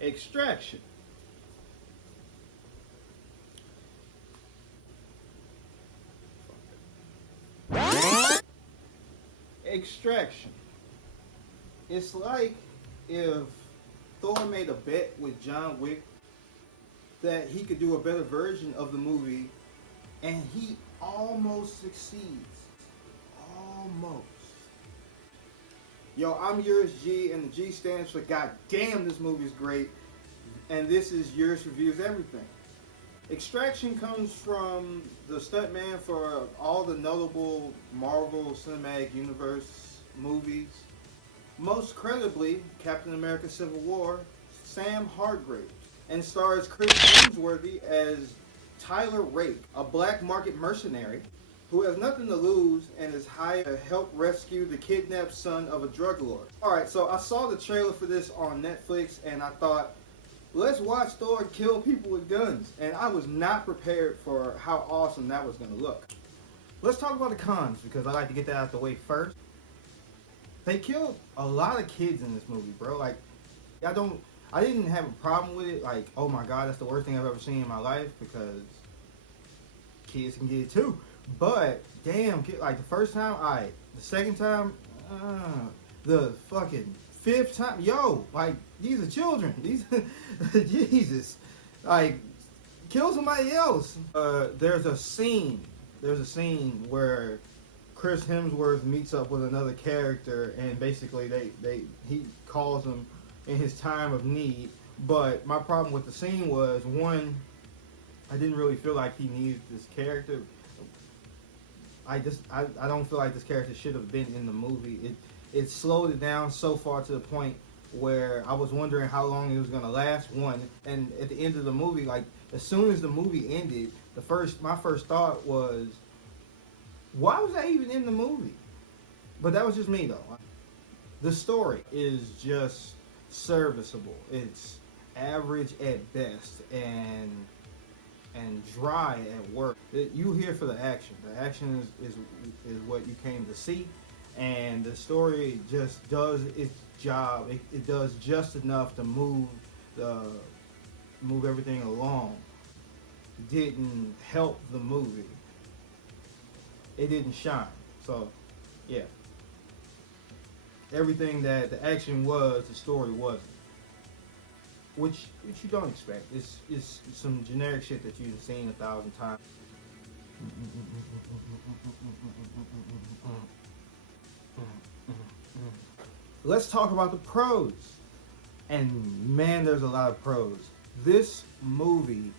Extraction. Extraction. It's like if Thor made a bet with John Wick that he could do a better version of the movie, and he almost succeeds. Almost. Yo, I'm Euris G, and the G stands for God damn, this movie's great. And this is Euris Reviews Everything. Extraction comes from the stuntman for all the notable Marvel Cinematic Universe movies. Most credibly, Captain America Civil War, Sam Hargrave, and stars Chris Hemsworth as Tyler Rake, a black market mercenary who has nothing to lose and is hired to help rescue the kidnapped son of a drug lord. Alright, so I saw the trailer for this on Netflix and I thought, let's watch Thor kill people with guns. And I was not prepared for how awesome that was going to look. Let's talk about the cons, because I like to get that out of the way first. They killed a lot of kids in this movie, bro. Like, I didn't have a problem with it. Like, oh my God, that's the worst thing I've ever seen in my life, because kids can get it too. But, damn, like the first time, alright. The second time, the fucking fifth time, yo, like, these are children. These, Jesus, like, kill somebody else. There's a scene where Chris Hemsworth meets up with another character, and basically he calls him in his time of need. But my problem with the scene was, one, I didn't really feel like he needed this character. I don't feel like this character should have been in the movie. It slowed it down so far to the point where I was wondering how long it was gonna last. One, and at the end of the movie, like as soon as the movie ended, my first thought was, why was I even in the movie? But that was just me though. The story is just serviceable. It's average at best and dry at work. You here for the action. The action is what you came to see, and the story just does its job. It does just enough to move everything along. It didn't help the movie. It didn't shine. So, yeah. Everything that the action was, the story wasn't. Which you don't expect. It's some generic shit that you've seen 1,000 times. Let's talk about the pros. And man, there's a lot of pros. This movie,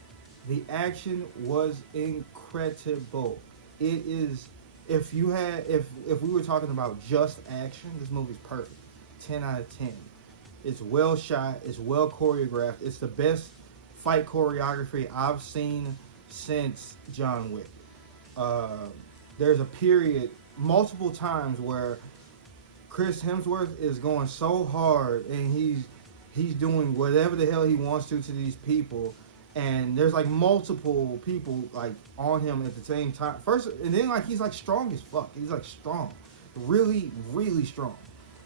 the action was incredible. It is, if we were talking about just action, this movie's perfect. 10 out of 10. It's well shot. It's well choreographed. It's the best fight choreography I've seen since John Wick. There's a period multiple times where Chris Hemsworth is going so hard and he's doing whatever the hell he wants to these people, and there's like multiple people like on him at the same time. First, and then like he's like strong as fuck. He's like strong, really, really strong.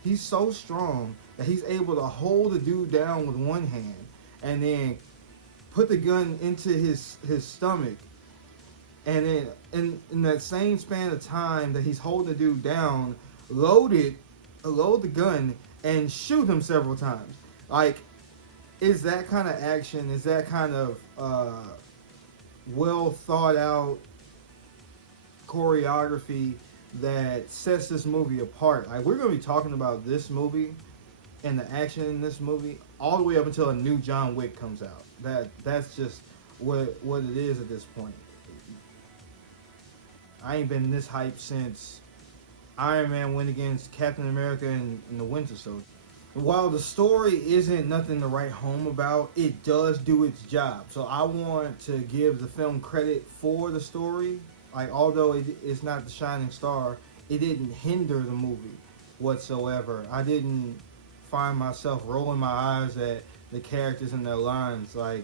He's so strong that he's able to hold the dude down with one hand and then put the gun into his stomach, and then in that same span of time that he's holding the dude down, load the gun and shoot him several times. Like, is that kind of action, is that kind of well thought out choreography that sets this movie apart. Like, we're going to be talking about this movie and the action in this movie all the way up until a new John Wick comes out. That's just what it is at this point. I ain't been this hyped since Iron Man went against Captain America in the Winter Soldier. While the story isn't nothing to write home about, it does do its job. So I want to give the film credit for the story. Like, although it's not the shining star, it didn't hinder the movie whatsoever. I didn't find myself rolling my eyes at the characters and their lines. Like,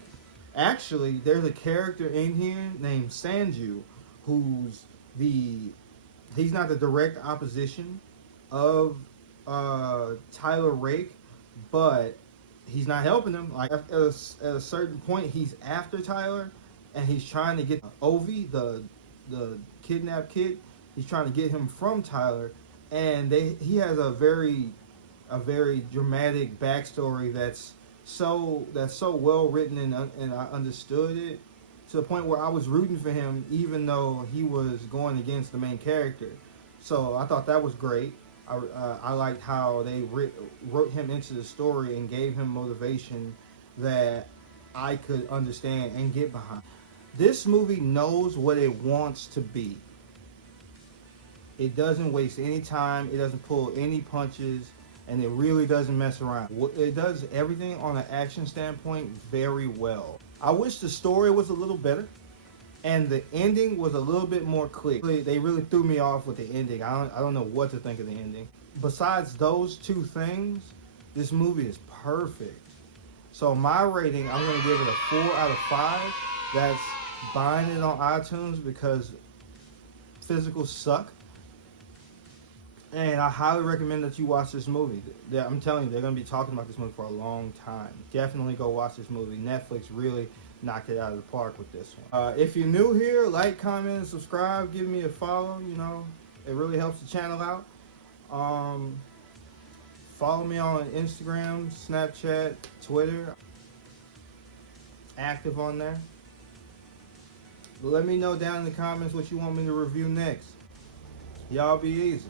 actually, there's a character in here named Sanju, he's not the direct opposition of Tyler Rake, but he's not helping him. Like at a certain point, he's after Tyler, and he's trying to get Ovi, the kidnapped kid. He's trying to get him from Tyler, and he has a very dramatic backstory that's so well written, and I understood it to the point where I was rooting for him even though he was going against the main character. So I thought that was great. I liked how they wrote him into the story and gave him motivation that I could understand and get behind. This movie knows what it wants to be. It doesn't waste any time. It doesn't pull any punches. And it really doesn't mess around. It does everything on an action standpoint very well. I wish the story was a little better. And the ending was a little bit more clear. They really threw me off with the ending. I don't know what to think of the ending. Besides those two things, this movie is perfect. So my rating, I'm going to give it a 4 out of 5. That's buying it on iTunes because physicals suck. And I highly recommend that you watch this movie. I'm telling you, they're going to be talking about this movie for a long time. Definitely go watch this movie. Netflix really knocked it out of the park with this one. If you're new here, like, comment, and subscribe. Give me a follow. You know, it really helps the channel out. Follow me on Instagram, Snapchat, Twitter. Active on there. But let me know down in the comments what you want me to review next. Y'all be easy.